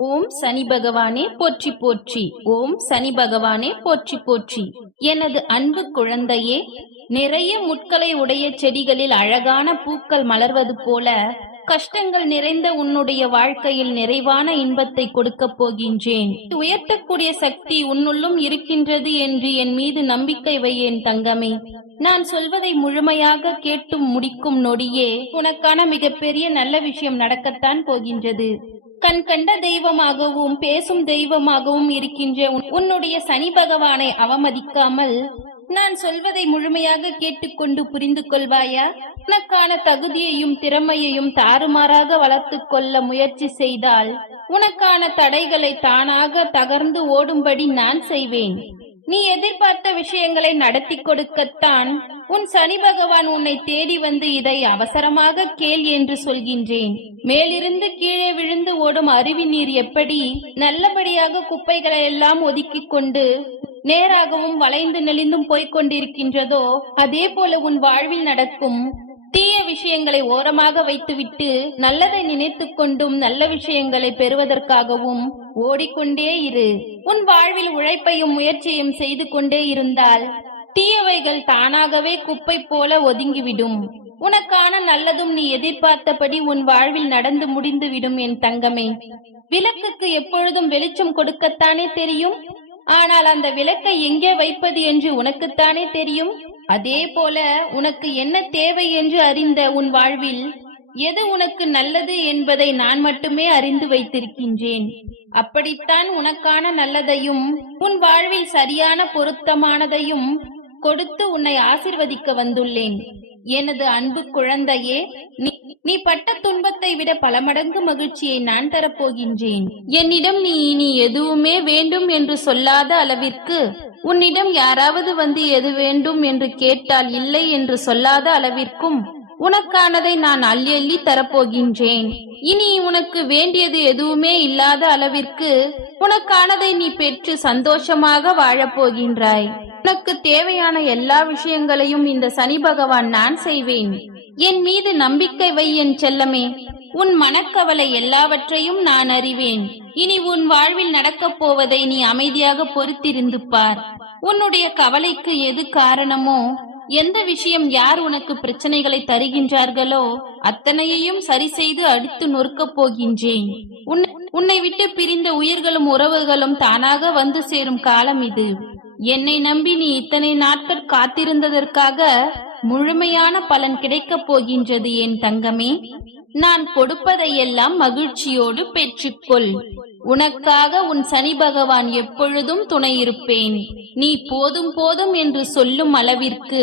ஓம் சனி பகவானே போற்றி போற்றி. ஓம் சனி பகவானே போற்றி போற்றி. எனது அன்பு குழந்தையே நிறைய முட்களை உடைய செடிகளில் அழகான பூக்கள் மலர்வது போல கஷ்டங்கள் நிறைந்த உன்னுடைய வாழ்க்கையில் நிறைவான இன்பத்தை கொடுக்கப் போகின்றேன். உயர்த்தக்கூடிய சக்தி உன்னுள்ளும் இருக்கின்றது என்று என் மீது நம்பிக்கை வையேன் என் தங்கமே. நான் சொல்வதை முழுமையாக கேட்டு முடிக்கும் நொடியே உனக்கான மிகப்பெரிய நல்ல விஷயம் நடக்கத்தான் போகின்றது. கண் கண்ட தெய்வமாகவும் பேசும் தெய்வமாகவும் இருக்கின்ற உன்னுடைய சனி பகவானை அவமதிக்காமல் நான் சொல்வதை முழுமையாக கேட்டுக்கொண்டு புரிந்து கொள்வாயா? உனக்கான தகுதியையும் திறமையையும் தாறுமாறாக வளர்த்து கொள்ள முயற்சி செய்தால் உனக்கான தடைகளை தானாக தகர்ந்து ஓடும்படி நான் செய்வேன். நீ எதிர்பார்த்த விஷயங்களை நடத்தி கொடுக்கத்தான் உன் சனி பகவான் உன்னை தேடி வந்து இதை அவசரமாக கேள் என்று சொல்கின்றேன். மேலிருந்து கீழே விழுந்து ஓடும் அருவி நீர் எப்படி நல்லபடியாக குப்பைகளை எல்லாம் ஒதுக்கி கொண்டு நேராகவும் வளைந்து நெளிந்தும் போய்க் கொண்டிருக்கின்றதோ அதே போல உன் வாழ்வில் நடக்கும் தீய விஷயங்களை ஓரமாக வைத்துவிட்டு நல்லதை நினைத்துக் கொண்டும் நல்ல விஷயங்களை பெறுவதற்காகவும் ஓடிக்கொண்டே இரு. உன் வாழ்வில் உழைப்பையும் முயற்சியையும் செய்து கொண்டே இருந்தால் தீயவைகள் தானாகவே குப்பை போல ஒதுங்கிவிடும். உனக்கான நல்லதும் நீ எதிர்பார்த்தபடி உன் வாழ்வில் நடந்து முடிந்துவிடும் என் தங்கமே. விளக்குக்கு எப்பொழுதும் வெளிச்சம் கொடுக்கத்தானே தெரியும்? ஆனால் அந்த விளக்கை எங்கே வைப்பது என்று உனக்குத்தானே தெரியும்? அதே போல உனக்கு என்ன தேவை என்று அறிந்த உன் வாழ்வில் எது உனக்கு நல்லது என்பதை நான் மட்டுமே அறிந்து வைத்திருக்கின்றேன். அப்படித்தான் உனக்கான நல்லதையும் உன் வாழ்வில் சரியான பொருத்தமானதையும் கொடுத்து உன்னை ஆசிர்வதிக்க வந்துள்ளேன். எனது அன்பு குழந்தையே நீ பட்ட துன்பத்தை விட பல மடங்கு மகிழ்ச்சியை நான் தரப்போகின்றேன். என்னிடம் நீ இனி எதுவுமே வேண்டும் என்று சொல்லாத அளவிற்கு உன்னிடம் யாராவது வந்து எது வேண்டும் என்று கேட்டால் இல்லை என்று சொல்லாத அளவிற்கும் உனக்கானதை நான் அள்ளி அள்ளி தரப்போகின்றேன். இனி உனக்கு வேண்டியது எதுவுமே இல்லாத அளவிற்கு உனக்கானதை நீ பெற்று சந்தோஷமாக வாழப் போகின்றாய் உனக்கு தேவையான எல்லா விஷயங்களையும் இந்த சனி பகவான் நான் செய்வேன். என் மீது நம்பிக்கை வை என் செல்லமே. உன் மனக்கவலை எல்லாவற்றையும் நான் அறிவேன். இனி உன் வாழ்வில் நடக்கப் போவதை நீ அமைதியாக பொறுத்திருந்து பார். உன்னுடைய கவலைக்கு எது காரணமோ எந்த விஷயம் யார் உனக்கு பிரச்சனைகளை தருகின்றார்களோ அத்தனையையும் சரி செய்து அடித்து நொறுக்கப் போகின்றேன். உன்னை- உன்னை விட்டு பிரிந்த உயிர்களும் உறவுகளும் தானாக வந்து சேரும் காலம் இது. என்னை நம்பி நீ இத்தனை நாட்கள் காத்திருந்ததற்காக முழுமையான பலன் கிடைக்கப் போகின்றது என் தங்கமே? நான் கொடுப்பதையெல்லாம் மகிழ்ச்சியோடு பெற்றுக்கொள். உனக்காக உன் சனி பகவான் எப்பொழுதும் துணை இருப்பேன். நீ போதும் போதும் என்று சொல்லும் அளவிற்கு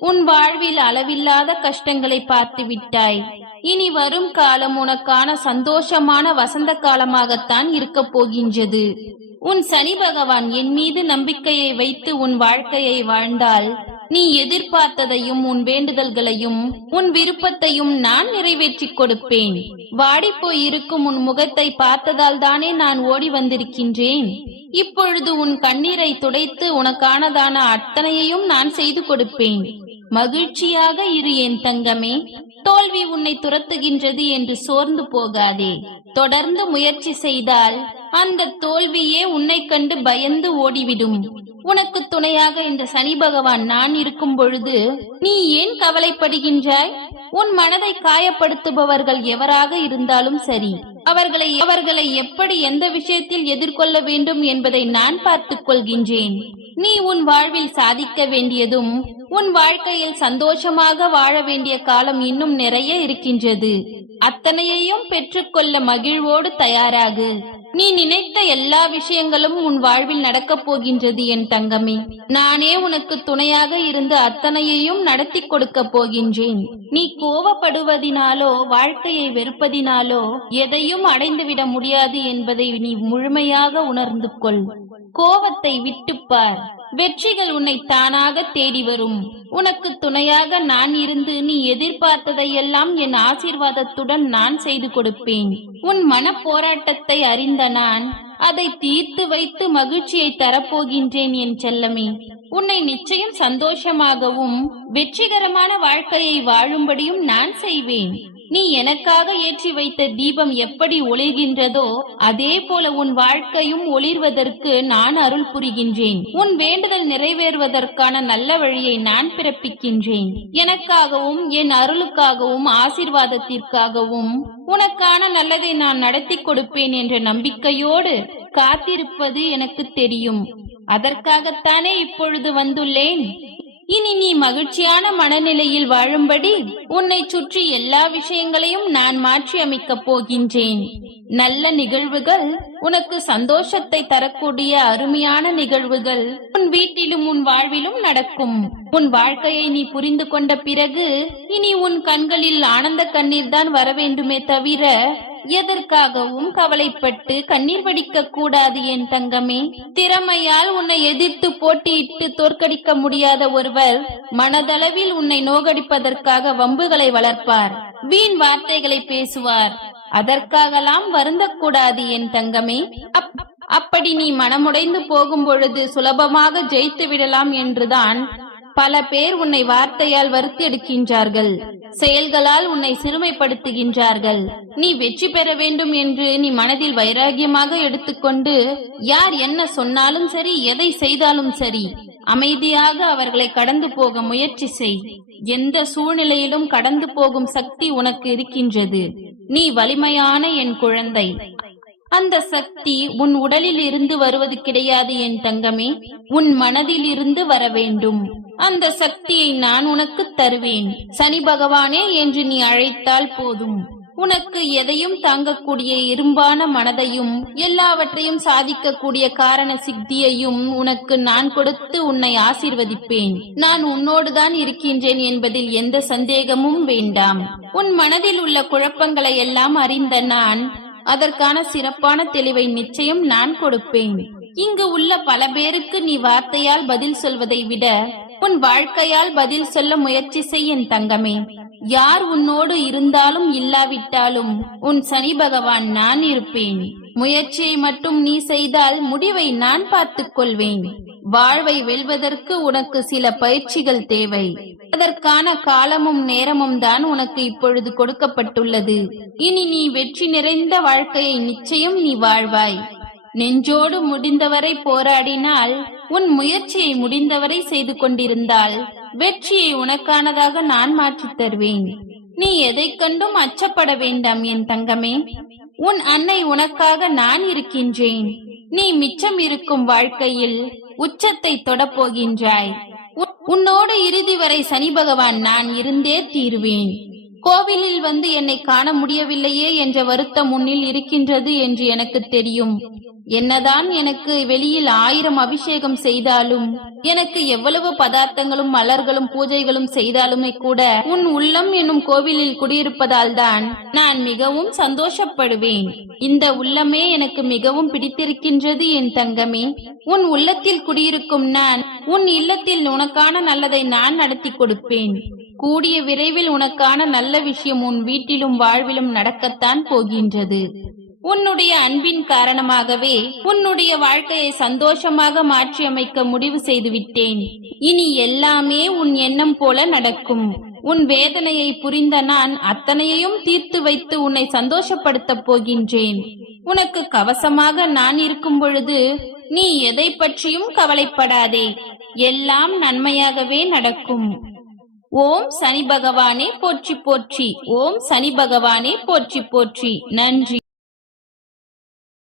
உன் வாழ்வில் அளவில்லாத கஷ்டங்களை பார்த்து விட்டாய். இனி வரும் காலம் உனக்கான சந்தோஷமான வசந்த காலமாகத்தான் இருக்கப் போகின்றது. உன் சனி பகவான் என் மீது நம்பிக்கையை வைத்து உன் வாழ்க்கையை வாழ்ந்தால் நீ எதிர்பார்த்ததையும் உன் வேண்டுதல்களையும் உன் விருப்பத்தையும் நான் நிறைவேற்றிக் கொடுப்பேன். வாடிப்போய் இருக்கும் உன் முகத்தை பார்த்ததால் தானே நான் ஓடி வந்திருக்கின்றேன். இப்பொழுது உன் கண்ணீரை துடைத்து உனக்கானதான அத்தனையையும் நான் செய்து கொடுப்பேன். மகிழ்ச்சியாக இரு என் தங்கமே. தோல்வி உன்னை துரத்துகின்றது என்று சோர்ந்து போகாதே. தொடர்ந்து முயற்சி செய்தால் அந்த தோல்வியே உன்னை கண்டு பயந்து ஓடிவிடும். உனக்கு துணையாக இந்த சனி பகவான் நான் இருக்கும் பொழுது நீ ஏன் கவலைப்படுகின்றாய்? உன் மனதை காயப்படுத்துபவர்கள் எவராக இருந்தாலும் சரி அவர்களை அவர்களை எப்படி எந்த விஷயத்தில் எதிர்கொள்ள வேண்டும் என்பதை நான் பார்த்துக் கொள்கின்றேன். நீ உன் வாழ்வில் சாதிக்க வேண்டியதும் உன் வாழ்க்கையில் சந்தோஷமாக வாழ வேண்டிய காலம் இன்னும் நிறைய இருக்கின்றது. அத்தனையையும் பெற்றுக்கொள்ள மகிழ்வோடு தயாராகு. நீ நினைத்த எல்லா விஷயங்களும் உன் வாழ்வில் நடக்கப் போகின்றது என் தங்கமே. நானே உனக்கு துணையாக இருந்து அத்தனையையும் நடத்தி கொடுக்க போகின்றேன். நீ கோவப்படுவதினாலோ வாழ்க்கையை வெறுப்பதினாலோ எதையும் அடைந்துவிட முடியாது என்பதை நீ முழுமையாக உணர்ந்து கொள் கோவத்தை விட்டுப்பார். வெற்றிகள் உன்னை தானாக தேடி வரும். உனக்கு துணையாக நான் இருந்து நீ எதிர்பார்த்ததையெல்லாம் என் ஆசீர்வாதத்துடன் நான் செய்து கொடுப்பேன். உன் மன போராட்டத்தை அறிந்த நான் அதை தீர்த்து வைத்து மகிழ்ச்சியை தரப்போகின்றேன் என் செல்லமே. உன்னை நிச்சயம் சந்தோஷமாகவும் வெற்றிகரமான வாழ்க்கையை வாழும்படியும் நான் செய்வேன். நீ எனக்காக ஏற்றி வைத்த தீபம் எப்படி ஒளிர்கின்றதோ அதே போல உன் வாழ்க்கையும் ஒளிர்வதற்கு நான் அருள் புரிகின்றேன். உன் வேண்டுதல் நிறைவேறுவதற்கான நல்ல வழியை நான் பிறப்பிக்கின்றேன். எனக்காகவும் என் அருளுக்காகவும் ஆசிர்வாதத்திற்காகவும் உனக்கான நல்லதை நான் நடத்தி கொடுப்பேன் என்ற நம்பிக்கையோடு காத்திருப்பது எனக்கு தெரியும். அதற்காகத்தானே இப்பொழுது வந்துள்ளேன்? இனி நீ மகிழ்ச்சியான மனநிலையில் வாழும்படி உன்னை சுற்றி எல்லா விஷயங்களையும் நான் மாற்றி அமைக்கப் போகின்றேன். நல்ல நிகழ்வுகள் உனக்கு சந்தோஷத்தை தரக்கூடிய அருமையான நிகழ்வுகள் உன் வீட்டிலும் உன் வாழ்விலும் நடக்கும். உன் வாழ்க்கையை நீ புரிந்து கொண்ட பிறகு இனி உன் கண்களில் ஆனந்த கண்ணீர் தான் வர வேண்டுமே தவிர எதற்காகவும் கவலைப்பட்டு கண்ணீர் வடிக்க கூடாது என் தங்கமே. திறமையால் உன்னை எதிர்த்து போட்டியிட்டு தோற்கடிக்க முடியாத ஒருவர் மனதளவில் உன்னை நோகடிப்பதற்காக வம்புகளை வளர்ப்பார் வீண் வார்த்தைகளை பேசுவார். அதற்காகலாம் வருந்தக்கூடாது என் தங்கமே. அப்படி நீ மனமுடைந்து போகும் பொழுது சுலபமாக ஜெயித்து விடலாம் என்றுதான் பல பேர் உன்னை வார்த்தையால் வருத்தெடுக்கின்றார்கள் செயல்களால் உன்னை சிறுமைப்படுத்துகின்றார்கள். நீ வெற்றி பெற வேண்டும் என்று நீ மனதில் வைராகியமாக எடுத்துக்கொண்டு யார் என்ன சொன்னாலும் சரி எதை செய்தாலும் சரி அமைதியாக அவர்களை கடந்து போக முயற்சி செய். எந்த சூழ்நிலையிலும் கடந்து போகும் சக்தி உனக்கு இருக்கின்றது. நீ வலிமையான என் குழந்தை. அந்த சக்தி உன் உடலில் இருந்து வருவது கிடையாது என் தங்கமே. உன் மனதில் இருந்து வர வேண்டும். அந்த சக்தியை நான் உனக்கு தருவேன். சனி பகவானே என்று நீ அழைத்தால் போதும். உனக்கு எதையும் தாங்கக்கூடிய இரும்பான மனதையும் எல்லாவற்றையும் சாதிக்கக்கூடிய காரண சித்தியையும் உனக்கு நான் கொடுத்து உன்னை ஆசிர்வதிப்பேன். நான் உன்னோடுதான் இருக்கின்றேன் என்பதில் எந்த சந்தேகமும் வேண்டாம். உன் மனதில் உள்ள குழப்பங்களை எல்லாம் அறிந்த நான் அதற்கான சிறப்பான தெளிவை நிச்சயம் நான் கொடுப்பேன். இங்கு உள்ள பல பேருக்கு நீ வார்த்தையால் பதில் சொல்வதை விட உன் வாழ்க்கையால் பதில் சொல்ல முயற்சி செய் என் தங்கமே. யார் உன்னோடு இருந்தாலும் இல்லாவிட்டாலும் உன் சனி பகவான் நான் இருப்பேன். முயற்சியை மட்டும் நீ செய்தால் முடிவை நான் பார்த்துக் கொள்வேன். வாழ்வை வெல்வதற்கு உனக்கு சில பயிற்சிகள் தேவை. அதற்கான காலமும் நேரமும் தான் உனக்கு இப்பொழுது கொடுக்கப்பட்டுள்ளது. இனி நீ வெற்றி நிறைந்த வாழ்க்கையை நிச்சயம் நீ வாழ்வாய். நெஞ்சோடு முடிந்தவரை போராடினால் உன் முயற்சியை முடிந்தவரை செய்து கொண்டிருந்தால் வெற்றியை உனக்கானதாக நான் மாற்றித் தருவேன். நீ எதைக் கண்டும் அச்சப்பட வேண்டாம் என் தங்கமே. உன் அன்னை உனக்காக நான் இருக்கின்றேன். நீ மிச்சம் இருக்கும் வாழ்க்கையில் உச்சத்தை தொடப் போகின்றாய். உன்னோடு இறுதி வரை சனி பகவான் நான் இருந்தே தீருவேன். கோவிலில் வந்து என்னை காண முடியவில்லையே என்ற வருத்தம் முன்னில் இருக்கின்றது என்று எனக்கு தெரியும். என்னதான் எனக்கு வெளியில் ஆயிரம் அபிஷேகம் செய்தாலும் எனக்கு எவ்வளவு பதார்த்தங்களும் மலர்களும் பூஜைகளும் செய்தாலுமே கூட உன் உள்ளம் என்னும் கோவிலில் குடியிருப்பதால் தான் நான் மிகவும் சந்தோஷப்படுவேன். இந்த உள்ளமே எனக்கு மிகவும் பிடித்திருக்கின்றது என் தங்கமே. உன் உள்ளத்தில் குடியிருக்கும் நான் உன் இல்லத்தில் உனக்கான நல்லதை நான் நடத்தி கொடுப்பேன். கூடிய விரைவில் உனக்கான நல்ல விஷயம் உன் வீட்டிலும் வாழ்விலும் நடக்கத்தான் போகின்றது. உன்னுடைய அன்பின் காரணமாகவே உன்னுடைய வாழ்க்கையை சந்தோஷமாக மாற்றியமைக்க முடிவு செய்து விட்டேன் இனி எல்லாமே உன் எண்ணம் போல நடக்கும். உன் வேதனையை புரிந்த நான் அத்தனையையும் தீர்த்து வைத்து உன்னை சந்தோஷப்படுத்தப் போகின்றேன். உனக்கு கவசமாக நான் இருக்கும் பொழுது நீ எதை பற்றியும் கவலைப்படாதே. எல்லாம் நன்மையாகவே நடக்கும். ஓம் சனி பகவானே போற்றி போற்றி. ஓம் சனி பகவானே போற்றி போற்றி. நன்றி.